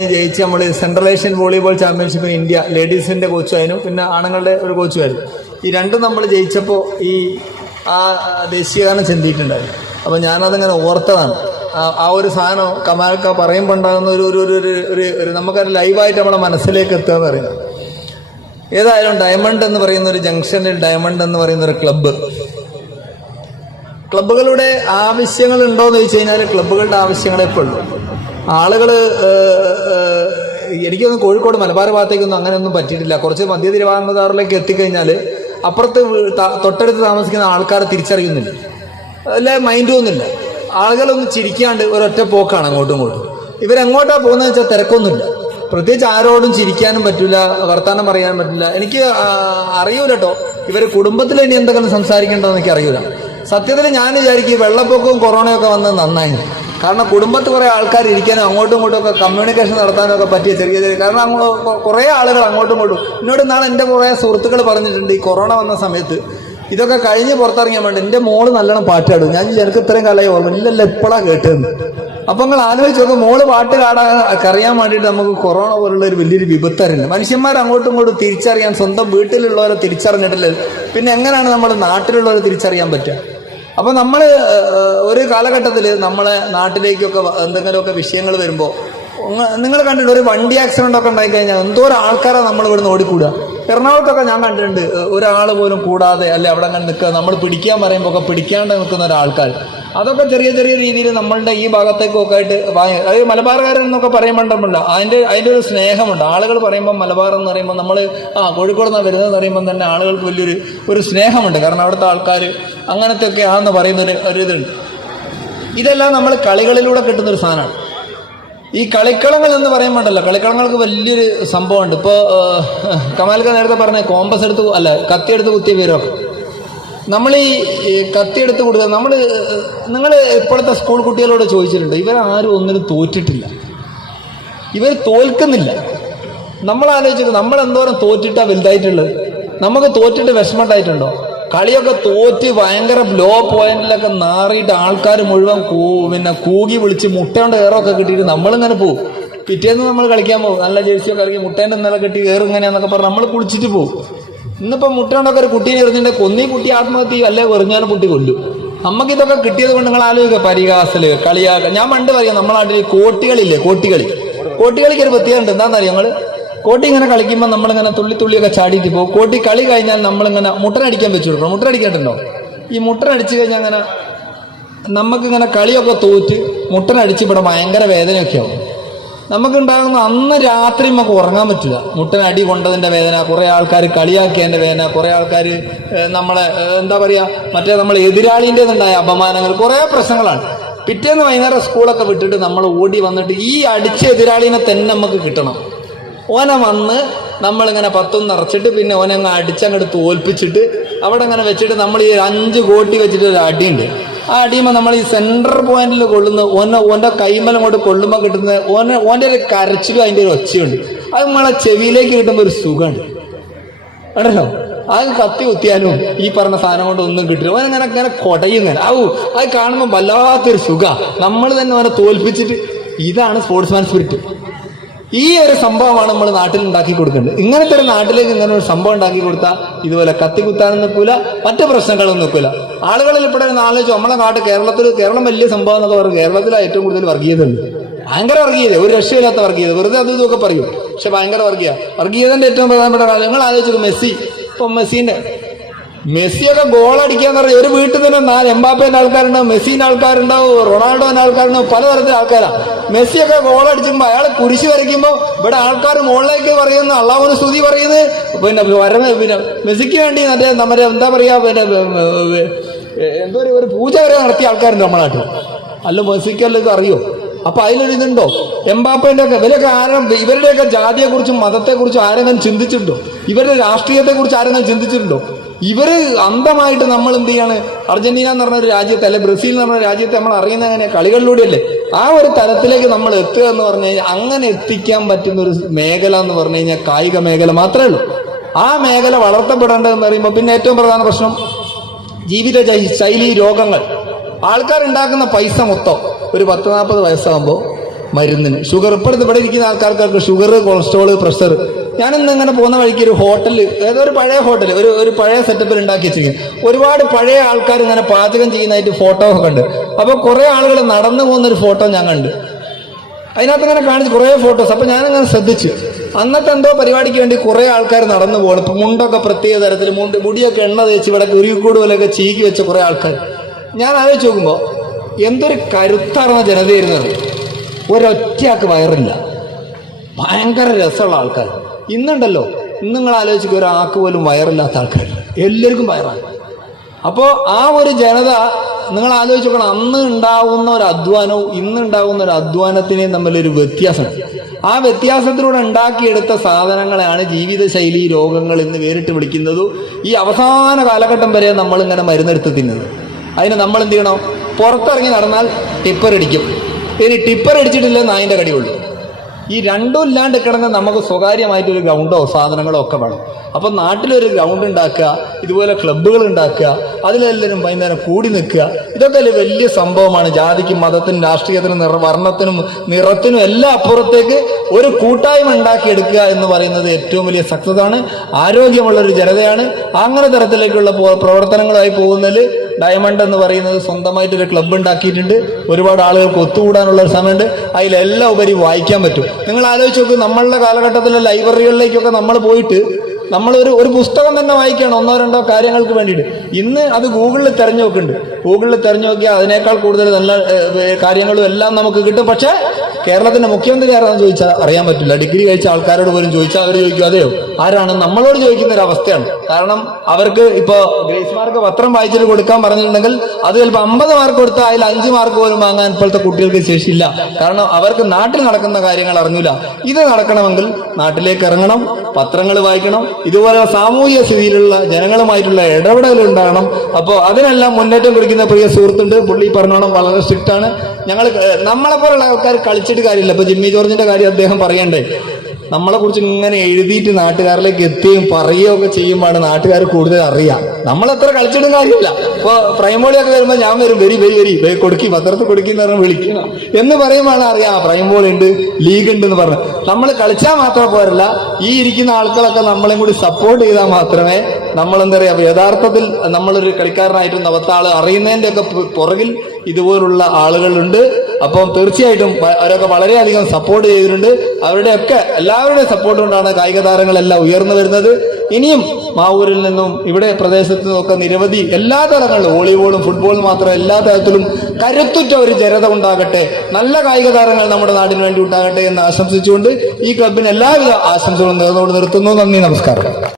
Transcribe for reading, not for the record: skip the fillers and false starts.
ജയിച്ച് നമ്മൾ central Asian volleyball ചാമ്പ്യൻഷിപ്പിന് India ലേഡീസിന്റെ കോച്ചുമായിരുന്നു, പിന്നെ ആണുങ്ങളുടെ ഒരു കോച്ചുമായിരുന്നു. ഈ രണ്ടും നമ്മൾ ജയിച്ചപ്പോൾ ആ ദേശീയഗാനം ചെന്തിയിട്ടുണ്ടായിരുന്നു. അപ്പോൾ ഞാനതങ്ങനെ ഓർത്തതാണ്. ആ ഒരു സാധനം കമാൽക്ക പറയുമ്പോൾ ഉണ്ടാകുന്ന ഒരു നമുക്കത് ലൈവായിട്ട് നമ്മുടെ മനസ്സിലേക്ക് എത്തുക എന്ന് പറയുന്നത്. ഏതായാലും ഡയമണ്ട് എന്ന് പറയുന്ന ഒരു ജംഗ്ഷനിൽ ഡയമണ്ട് എന്ന് പറയുന്ന ഒരു ക്ലബ്ബുകളുടെ ആവശ്യങ്ങൾ ഉണ്ടോ എന്ന് ചോദിച്ചു കഴിഞ്ഞാൽ ക്ലബ്ബുകളുടെ ആവശ്യങ്ങളെ ഇപ്പോൾ ഉള്ളൂ. ആളുകൾ എനിക്കൊന്നും കോഴിക്കോട് മലബാർ ഭാഗത്തേക്കൊന്നും അങ്ങനെയൊന്നും പറ്റിയിട്ടില്ല. കുറച്ച് മധ്യ തിരുവിതാംകൂറിലേക്ക് എത്തിക്കഴിഞ്ഞാൽ അപ്പുറത്ത് തൊട്ടടുത്ത് താമസിക്കുന്ന ആൾക്കാരെ തിരിച്ചറിയുന്നില്ല, അല്ല മൈൻഡും ഒന്നുമില്ല. ആളുകളൊന്നും ചിരിക്കാണ്ട് ഒരൊറ്റ പോക്കാണ് അങ്ങോട്ടും ഇങ്ങോട്ടും. ഇവരെങ്ങോട്ടാണ് പോകുന്നതെന്ന് വെച്ചാൽ തിരക്കൊന്നുമില്ല. പ്രത്യേകിച്ച് ആരോടും ചിരിക്കാനും പറ്റില്ല, വർത്താനം പറയാനും പറ്റില്ല. എനിക്ക് അറിയൂല കേട്ടോ, ഇവർ കുടുംബത്തിൽ ഇനി എന്തെങ്കിലും സംസാരിക്കേണ്ടതെന്ന് എനിക്ക് അറിയൂല. സത്യത്തിൽ ഞാൻ വിചാരിക്കും വെള്ളപ്പൊക്കവും കൊറോണയൊക്കെ വന്നത് നന്നായി. കാരണം കുടുംബത്തിൽ കുറേ ആൾക്കാർ ഇരിക്കാനും അങ്ങോട്ടും ഇങ്ങോട്ടും ഒക്കെ കമ്മ്യൂണിക്കേഷൻ നടത്താനൊക്കെ പറ്റിയ ചെറിയ കാരണം കുറേ ആളുകൾ അങ്ങോട്ടും ഇങ്ങോട്ടും എന്നോട് നാളെ എൻ്റെ കുറേ സുഹൃത്തുക്കൾ പറഞ്ഞിട്ടുണ്ട്, ഈ കൊറോണ വന്ന സമയത്ത് ഇതൊക്കെ കഴിഞ്ഞ് പുറത്തിറങ്ങിയാൻ വേണ്ടി എൻ്റെ മോള് നല്ലോണം പാട്ടാടും. ഞാൻ എനിക്ക് ഇത്രയും കാലമായി ഓർമ്മ ഇല്ലല്ലോ എപ്പോഴാണ് കേട്ടതെന്ന്. അപ്പം നിങ്ങൾ ആലോചിച്ച് നോക്കും, മോള് പാട്ട് അറിയാൻ വേണ്ടിയിട്ട് നമുക്ക് കൊറോണ പോലുള്ള ഒരു വലിയൊരു വിപത്തറിയില്ല. മനുഷ്യന്മാർ അങ്ങോട്ടും ഇങ്ങോട്ടും തിരിച്ചറിയാൻ സ്വന്തം വീട്ടിലുള്ളവരെ തിരിച്ചറിഞ്ഞിട്ടില്ല, പിന്നെ എങ്ങനെയാണ് നമ്മൾ നാട്ടിലുള്ളവരെ തിരിച്ചറിയാൻ പറ്റുക? അപ്പം നമ്മൾ ഒരു കാലഘട്ടത്തിൽ നമ്മളെ നാട്ടിലേക്കൊക്കെ എന്തെങ്കിലുമൊക്കെ വിഷയങ്ങൾ വരുമ്പോൾ നിങ്ങൾ കണ്ടിട്ട് ഒരു വണ്ടി ആക്സിഡൻ്റ് ഒക്കെ ഉണ്ടായിക്കഴിഞ്ഞാൽ എന്തോരം ആൾക്കാരാണ് നമ്മൾ ഇവിടുന്ന് ഓടിക്കൂടുക. എറണാകുളത്തൊക്കെ ഞാൻ കണ്ടിട്ടുണ്ട്, ഒരാൾ പോലും കൂടാതെ അല്ലെ അവിടെ അങ്ങനെ നിൽക്കുക, നമ്മൾ പിടിക്കാൻ പറയുമ്പോൾ ഒക്കെ പിടിക്കാണ്ട് നിൽക്കുന്ന ഒരാൾക്കാർ. അതൊക്കെ ചെറിയ ചെറിയ രീതിയിൽ നമ്മളുടെ ഈ ഭാഗത്തേക്കൊക്കെ ആയിട്ട് അത് മലബാറുകാരെന്നൊക്കെ പറയുമ്പോണ്ടല്ല, അതിൻ്റെ ഒരു സ്നേഹമുണ്ട്. ആളുകൾ പറയുമ്പോൾ മലബാർ എന്ന് പറയുമ്പോൾ നമ്മൾ കോഴിക്കോട് നിന്നാണ് വരുന്നതെന്ന് പറയുമ്പോൾ തന്നെ ആളുകൾക്ക് വലിയൊരു സ്നേഹമുണ്ട്. കാരണം അവിടുത്തെ ആൾക്കാർ അങ്ങനത്തെ ഒക്കെ ആണെന്ന് പറയുന്നൊരു ഇതുണ്ട്. ഇതെല്ലാം നമ്മൾ കളികളിലൂടെ കിട്ടുന്നൊരു സാധനമാണ്. ഈ കളിക്കളങ്ങൾ എന്ന് പറയുമ്പോണ്ടല്ലോ, കളിക്കളങ്ങൾക്ക് വലിയൊരു സംഭവമുണ്ട്. ഇപ്പോൾ കമാൽക്ക നേരത്തെ പറഞ്ഞ കോമ്പസ് എടുത്ത് കത്തിയെടുത്ത് കുത്തിയ പേരൊക്കെ നമ്മൾ ഈ കത്തിയെടുത്ത് കൊടുക്കുക. നിങ്ങൾ ഇപ്പോഴത്തെ സ്കൂൾ കുട്ടികളോട് ചോദിച്ചിട്ടുണ്ട്, ഇവരാരും ഒന്നിനും തോറ്റിട്ടില്ല, ഇവർ തോൽക്കുന്നില്ല. നമ്മൾ ആലോചിച്ചത് നമ്മൾ എന്തോരം തോറ്റിട്ടാണ് വലുതായിട്ടുള്ളത്? നമുക്ക് തോറ്റിട്ട് വിഷമമുണ്ടായിട്ടുണ്ടോ? കളിയൊക്കെ തോറ്റ് ഭയങ്കര ലോ പോയിന്റിലൊക്കെ നാറിയിട്ട് ആൾക്കാർ മുഴുവൻ കൂകി വിളിച്ച് മുട്ടയുടെ ഏറൊക്കെ കിട്ടിയിട്ട് നമ്മളിങ്ങനെ പോകും. പിറ്റേന്ന് നമ്മൾ കളിക്കാൻ പോകും, നല്ല ജേഴ്സിയൊക്കെ ഇറങ്ങി മുട്ടേൻ്റെ ഇന്നലെ കെട്ടി ഏറിങ്ങനെയാന്നൊക്കെ പറഞ്ഞ് നമ്മൾ കുളിച്ചിട്ട് പോകും. ഇന്നിപ്പോൾ മുട്ടയുണ്ടൊക്കെ ഒരു കുട്ടീനെ എറിഞ്ഞിട്ടുണ്ടെങ്കിൽ കൊന്നീ കുട്ടി ആത്മഹത്യ അല്ലെ വെറിഞ്ഞാലും കുട്ടി കൊല്ലും. നമുക്കിതൊക്കെ കിട്ടിയത് കൊണ്ട് നിങ്ങൾ ആലോചിക്കുക, പരിഹാസല് കളിയാക്കുക. ഞാൻ പണ്ട് പറയാം, നമ്മളെ നാട്ടിൽ കോട്ടികളില്ലേ, കോട്ടികളിക്ക് ഒരു പ്രത്യേകത ഉണ്ട്. എന്താണെന്നറിയാം, ഞങ്ങൾ കോട്ടി ഇങ്ങനെ കളിക്കുമ്പോൾ നമ്മളിങ്ങനെ തുള്ളിയൊക്കെ ചാടിയിട്ട് പോകും. കോട്ടി കളി കഴിഞ്ഞാൽ നമ്മളിങ്ങനെ മുട്ടനടിക്കാൻ വെച്ചു കൊടുക്കണം. മുട്ടനടിക്കേണ്ടോ? ഈ മുട്ടനടിച്ചു കഴിഞ്ഞാൽ അങ്ങനെ നമുക്കിങ്ങനെ കളിയൊക്കെ തോറ്റ് മുട്ടനടിച്ച് ഇവിടെ ഭയങ്കര വേദനയൊക്കെ ആവും. നമുക്കുണ്ടാകുന്ന അന്ന് രാത്രി നമുക്ക് ഉറങ്ങാൻ പറ്റില്ല. മുട്ടനടി കൊണ്ടതിൻ്റെ വേദന, കുറേ ആൾക്കാർ കളിയാക്കിയതിൻ്റെ വേദന, കുറേ ആൾക്കാർ നമ്മളെ എന്താ പറയുക മറ്റേ നമ്മൾ എതിരാളിൻ്റെതുണ്ടായ അപമാനങ്ങൾ, കുറേ പ്രശ്നങ്ങളാണ്. പിറ്റേന്ന് വൈകുന്നേരം സ്കൂളൊക്കെ വിട്ടിട്ട് നമ്മൾ ഓടി വന്നിട്ട് ഈ അടിച്ച എതിരാളിനെ തന്നെ നമുക്ക് കിട്ടണം. ഓനെ വന്ന് നമ്മളിങ്ങനെ പത്തും നിറച്ചിട്ട് പിന്നെ ഓനങ്ങ് അടിച്ചങ്ങോട്ട് തോൽപ്പിച്ചിട്ട് അവിടെ അങ്ങനെ വെച്ചിട്ട് നമ്മൾ ഈ 5 കോട്ടി വെച്ചിട്ട് ഒരു അടിയുണ്ട്. ആ അടിയുമ്പോൾ നമ്മൾ ഈ സെൻട്രൽ പോയിന്റിൽ കൊള്ളുന്ന ഓൻ്റെ കൈമലം കൊണ്ട് കൊള്ളുമ്പോൾ കിട്ടുന്ന ഓൻ്റെ ഒരു കരച്ചിലും അതിൻ്റെ ഒരു ഒച്ചയുണ്ട്. അത് നമ്മളെ ചെവിയിലേക്ക് കിട്ടുമ്പോൾ ഒരു സുഖമുണ്ട് കേട്ടോ. അത് കത്തി കുത്തിയാലും ഈ പറഞ്ഞ സാധനം കൊണ്ട് ഒന്നും കിട്ടില്ല. ഓനങ്ങനെ കൊടയുങ്ങനെ അത് കാണുമ്പോൾ വല്ലാത്തൊരു സുഖമാണ്. നമ്മൾ തന്നെ ഓനെ തോൽപ്പിച്ചിട്ട്, ഇതാണ് സ്പോർട്സ്മാൻ സ്പിരിറ്റ്. ഈ ഒരു സംഭവമാണ് നമ്മൾ നാട്ടിൽ ഉണ്ടാക്കി കൊടുക്കേണ്ടത്. ഇങ്ങനത്തെ ഒരു നാട്ടിലേക്ക് ഇങ്ങനെ ഒരു സംഭവം ഉണ്ടാക്കി കൊടുത്താൽ ഇതുപോലെ കത്തിക്കുത്താനും നിൽക്കൂല, മറ്റു പ്രശ്നങ്ങളൊന്നും നിൽക്കൂല. ആളുകളിൽ ഇവിടെ ആലോചിച്ചു, നമ്മളെ നാട് കേരളം വലിയ സംഭവം എന്നൊക്കെ പറയും. കേരളത്തിലാണ് ഏറ്റവും കൂടുതൽ വർഗീയത ഉണ്ട്, ഭയങ്കര വർഗീയത, ഒരു രക്ഷയില്ലാത്ത വർഗീയത. വെറുതെ അത് ഇതൊക്കെ പറയും, പക്ഷെ ഭയങ്കര വർഗീയതന്റെ ഏറ്റവും പ്രധാനപ്പെട്ട കാര്യം നിങ്ങൾ ആലോചിച്ചു. മെസ്സി, ഇപ്പം മെസ്സിയൊക്കെ ഗോളടിക്കാന്ന് പറഞ്ഞാൽ ഒരു വീട്ടിൽ തന്നെ 4 എംബാപ്പേന്റെ ആൾക്കാരുണ്ടാവും, മെസ്സിന്റെ ആൾക്കാരുണ്ടാവും, റൊണാൾഡോന്റെ ആൾക്കാരുണ്ടാവും, പലതരത്തിലുള്ള ആൾക്കാരാണ്. മെസ്സിയൊക്കെ ഗോളടിച്ചുമ്പോൾ അയാൾ കുരിശ് വരയ്ക്കുമ്പോൾ ഇവിടെ ആൾക്കാർ മുകളിലേക്ക് പറയുന്നു, അള്ളാഹുവിന് സ്തുതി പറയുന്നത്. പിന്നെ മെസ്സിക്ക് വേണ്ടി നമ്മുടെ എന്താ പറയാ, എന്തോ ഒരു പൂജ വരെ നടത്തിയ ആൾക്കാരുണ്ട് നമ്മുടെ നാട്ടിൽ. അല്ല മെസ്സിക്കല്ല ഇത് അറിയോ? അപ്പൊ അതിലൊരു ഇതുണ്ടോ? എംബാപ്പേന്റെ ഒക്കെ ഇവരുടെയൊക്കെ ജാതിയെക്കുറിച്ചും മതത്തെക്കുറിച്ചും ആരെങ്കിലും ചിന്തിച്ചിട്ടുണ്ടോ? ഇവരുടെ രാഷ്ട്രീയത്തെക്കുറിച്ച് ആരെങ്കിലും ചിന്തിച്ചിട്ടുണ്ടോ? ഇവര് അന്ധമായിട്ട് നമ്മൾ എന്ത് ചെയ്യാണ്? അർജന്റീന എന്ന് പറഞ്ഞ ഒരു രാജ്യത്തെ, അല്ലെ ബ്രസീൽ എന്ന് പറഞ്ഞ രാജ്യത്തെ നമ്മൾ അറിയുന്ന എങ്ങനെ? കളികളിലൂടെയല്ലേ. ആ ഒരു തലത്തിലേക്ക് നമ്മൾ എത്തുക എന്ന് പറഞ്ഞു കഴിഞ്ഞാൽ, അങ്ങനെ എത്തിക്കാൻ പറ്റുന്ന ഒരു മേഖല എന്ന് പറഞ്ഞു കഴിഞ്ഞാൽ കായിക മേഖല മാത്രമേ ഉള്ളൂ. ആ മേഖല വളർത്തപ്പെടേണ്ടതെന്ന് പറയുമ്പോൾ പിന്നെ ഏറ്റവും പ്രധാന പ്രശ്നം ജീവിത ശൈലി രോഗങ്ങൾ. ആൾക്കാരുണ്ടാക്കുന്ന പൈസ മൊത്തം ഒരു 10-40 വയസ്സാകുമ്പോൾ മരുന്നിന്, ഷുഗർ, ഇപ്പോഴത്തെ ഇവിടെ ഇരിക്കുന്ന ആൾക്കാർക്ക് ഷുഗർ, കൊളസ്ട്രോള്, പ്രഷർ. ഞാനിന്ന് ഇങ്ങനെ പോകുന്ന വഴിക്ക് ഒരു ഹോട്ടൽ, ഏതോ ഒരു പഴയ ഹോട്ടൽ, ഒരു പഴയ സെറ്റപ്പിൽ ഉണ്ടാക്കി വെച്ചിരിക്കും. ഒരുപാട് പഴയ ആൾക്കാർ ഇങ്ങനെ പാചകം ചെയ്യുന്നതായിട്ട് ഫോട്ടോ ഒക്കെ ഉണ്ട്. അപ്പോൾ കുറെ ആളുകൾ നടന്നു പോകുന്നൊരു ഫോട്ടോ ഞാൻ കണ്ട്. അതിനകത്ത് ഇങ്ങനെ കാണിച്ച് കുറേ ഫോട്ടോസ്. അപ്പൊ ഞാനിങ്ങനെ ശ്രദ്ധിച്ചു, അന്നത്തെ എന്തോ പരിപാടിക്ക് വേണ്ടി കുറെ ആൾക്കാർ നടന്നു പോകണം. ഇപ്പൊ മുണ്ടൊക്കെ പ്രത്യേക തരത്തിൽ, മുടിയൊക്കെ എണ്ണ തേച്ച് ഇവിടെ ഉരുക്കൂട് പോലെയൊക്കെ ചീക്കി വെച്ച കുറെ ആൾക്കാർ. ഞാൻ ആലോചിച്ച് നോക്കുമ്പോൾ എന്തൊരു കരുത്താർന്ന ജനതയായിരുന്നത്. ഒരൊറ്റയാൾക്ക് വയറില്ല, ഭയങ്കര രസമുള്ള ആൾക്കാർ. ഇന്നുണ്ടല്ലോ, ഇന്ന് നിങ്ങൾ ആലോചിക്കുക, ഒരാൾക്ക് പോലും വയറില്ലാത്ത ആൾക്കാർ, എല്ലാവർക്കും വയറാണ്. അപ്പോൾ ആ ഒരു ജനത നിങ്ങൾ ആലോചിച്ച് നോക്കണം, അന്ന് ഉണ്ടാവുന്ന ഒരു അധ്വാനവും ഇന്നുണ്ടാകുന്ന ഒരു അധ്വാനത്തിനെയും തമ്മിലൊരു വ്യത്യാസമുണ്ട്. ആ വ്യത്യാസത്തിലൂടെ ഉണ്ടാക്കിയെടുത്ത സാധനങ്ങളെയാണ് ജീവിതശൈലി രോഗങ്ങൾ എന്ന് വേറിട്ട് വിളിക്കുന്നതും. ഈ അവസാന കാലഘട്ടം വരെ നമ്മളിങ്ങനെ മരുന്നെടുത്ത് തിന്നുന്നത്. അതിന് നമ്മൾ എന്ത് ചെയ്യണം? പുറത്തിറങ്ങി നടന്നാൽ ടിപ്പർ ഇടിക്കും. ഇനി ടിപ്പർ അടിച്ചിട്ടില്ല, നായിൻ്റെ കടിയുള്ളൂ. ഈ രണ്ടും ഇല്ലാണ്ട് കിടന്ന് നമുക്ക് സ്വകാര്യമായിട്ടൊരു ഗ്രൗണ്ടോ സാധനങ്ങളോ ഒക്കെ വേണം. അപ്പം നാട്ടിലൊരു ഗ്രൗണ്ട് ഉണ്ടാക്കുക, ഇതുപോലെ ക്ലബ്ബുകൾ ഉണ്ടാക്കുക, അതിലെല്ലാവരും വൈകുന്നേരം കൂടി നിൽക്കുക. ഇതൊക്കെ അല്ലേ വലിയ സംഭവമാണ്. ജാതിക്കും മതത്തിനും രാഷ്ട്രീയത്തിനും വർണ്ണത്തിനും നിറത്തിനും എല്ലാം അപ്പുറത്തേക്ക് ഒരു കൂട്ടായ്മ ഉണ്ടാക്കിയെടുക്കുക എന്ന് പറയുന്നത് ഏറ്റവും വലിയ സക്സസ് ആണ്. ആരോഗ്യമുള്ളൊരു ജനതയാണ്. അങ്ങനെ തരത്തിലേക്കുള്ള പ്രവർത്തനങ്ങളായി പോകുന്നതിൽ ഡയമണ്ട് എന്ന് പറയുന്നത് സ്വന്തമായിട്ടൊരു ക്ലബ്ബ് ഉണ്ടാക്കിയിട്ടുണ്ട്. ഒരുപാട് ആളുകൾക്ക് ഒത്തുകൂടാനുള്ള ഒരു സമയമുണ്ട്. അതിലെല്ലാം ഉപരി വായിക്കാൻ പറ്റും. നിങ്ങൾ ആലോചിച്ച് നോക്ക്, നമ്മളുടെ കാലഘട്ടത്തിലെ ലൈബ്രറികളിലേക്കൊക്കെ നമ്മൾ പോയിട്ട് നമ്മൾ ഒരു പുസ്തകം തന്നെ വായിക്കണം, 1-2 കാര്യങ്ങൾക്ക് വേണ്ടിയിട്ട്. ഇന്ന് അത് ഗൂഗിളിൽ തിരഞ്ഞു നോക്കുന്നുണ്ട്. ഗൂഗിളിൽ തിരഞ്ഞു നോക്കിയാൽ അതിനേക്കാൾ കൂടുതൽ നല്ല കാര്യങ്ങളും എല്ലാം നമുക്ക് കിട്ടും. പക്ഷേ കേരളത്തിന്റെ മുഖ്യമന്ത്രി ആരാണെന്ന് ചോദിച്ചാൽ അറിയാൻ പറ്റില്ല. ഡിഗ്രി കഴിച്ച ആൾക്കാരോട് പോലും ചോദിച്ചാൽ അവർ ചോദിക്കും അതെയോ ആരാണ്, നമ്മളോട് ചോദിക്കുന്ന ഒരു അവസ്ഥയാണ്. കാരണം അവർക്ക് ഇപ്പോ ഗ്രേസ് മാർക്ക് പത്രം വായിച്ചിട്ട് കൊടുക്കാൻ പറഞ്ഞിട്ടുണ്ടെങ്കിൽ അത് ചിലപ്പോൾ 50 മാർക്ക് കൊടുത്താൽ അതിൽ 5 മാർക്ക് പോലും വാങ്ങാൻ ഇപ്പോഴത്തെ കുട്ടികൾക്ക് ശേഷിയില്ല. കാരണം അവർക്ക് നാട്ടിൽ നടക്കുന്ന കാര്യങ്ങൾ അറിഞ്ഞില്ല. ഇത് നടക്കണമെങ്കിൽ നാട്ടിലേക്ക് ഇറങ്ങണം, പത്രങ്ങൾ വായിക്കണം, ഇതുപോലെ സാമൂഹിക സ്ഥിതിയിലുള്ള ജനങ്ങളുമായിട്ടുള്ള ഇടപെടൽ ഉണ്ടാകണം. അപ്പോൾ അതിനെല്ലാം മുന്നേറ്റം കുറിക്കുന്ന പ്രിയ സുഹൃത്തുണ്ട്, പുള്ളി പറഞ്ഞോണം വളരെ സ്ട്രിക്റ്റ് ആണ്. നമ്മളെപ്പോലുള്ള ആൾക്കാർ കളിച്ചിട്ട് കാര്യമില്ല. ഇപ്പൊ ജിമ്മി ജോർജിന്റെ കാര്യം അദ്ദേഹം പറയണ്ടേ, നമ്മളെ കുറിച്ച് ഇങ്ങനെ എഴുതിയിട്ട് നാട്ടുകാരിലേക്ക് എത്തുകയും പറയുകയും ഒക്കെ ചെയ്യുമ്പോഴാണ് നാട്ടുകാർ കൂടുതൽ അറിയാം. നമ്മളെത്ര കളിച്ചിട്ടും കാര്യമില്ല. ഇപ്പൊ പ്രൈമോളിയൊക്കെ വരുമ്പോൾ ഞാൻ വരും, വരി കൊടുക്കി, പത്രത്തിൽ കൊടുക്കി എന്ന് പറഞ്ഞാൽ വിളിക്കണം എന്ന് പറയുമ്പോഴാണ് അറിയാം പ്രൈമോളി ഉണ്ട്, ലീഗ് ഉണ്ട് എന്ന് പറഞ്ഞു. നമ്മൾ കളിച്ചാൽ മാത്രം പോരല്ല, ഈ ഇരിക്കുന്ന ആൾക്കാരൊക്കെ നമ്മളെയും കൂടി സപ്പോർട്ട് ചെയ്താൽ മാത്രമേ നമ്മളെന്താ പറയാ യഥാർത്ഥത്തിൽ നമ്മളൊരു കളിക്കാരനായിട്ട് നവത്താള് അറിയുന്നതിന്റെ ഒക്കെ പുറകിൽ ഇതുപോലുള്ള ആളുകളുണ്ട്. അപ്പം തീർച്ചയായിട്ടും അവരൊക്കെ വളരെയധികം സപ്പോർട്ട് ചെയ്തിട്ടുണ്ട്. അവരുടെയൊക്കെ എല്ലാവരുടെയും സപ്പോർട്ട് കൊണ്ടാണ് കായിക താരങ്ങളെല്ലാം ഉയർന്നു വരുന്നത്. ഇനിയും മാവൂരിൽ നിന്നും ഇവിടെ പ്രദേശത്തു നിന്നൊക്കെ നിരവധി എല്ലാ തലങ്ങളിലും വോളിബോളും ഫുട്ബോളും മാത്രം എല്ലാ തരത്തിലും കരുത്തുറ്റ ഒരു ജനത ഉണ്ടാകട്ടെ, നല്ല കായിക താരങ്ങൾ നമ്മുടെ നാടിന് വേണ്ടി ഉണ്ടാകട്ടെ എന്ന് ആശംസിച്ചുകൊണ്ട് ഈ ക്ലബിന് എല്ലാവിധ ആശംസകളും നേർന്നുകൊണ്ട് നിർത്തുന്നു. നന്ദി, നമസ്കാരം.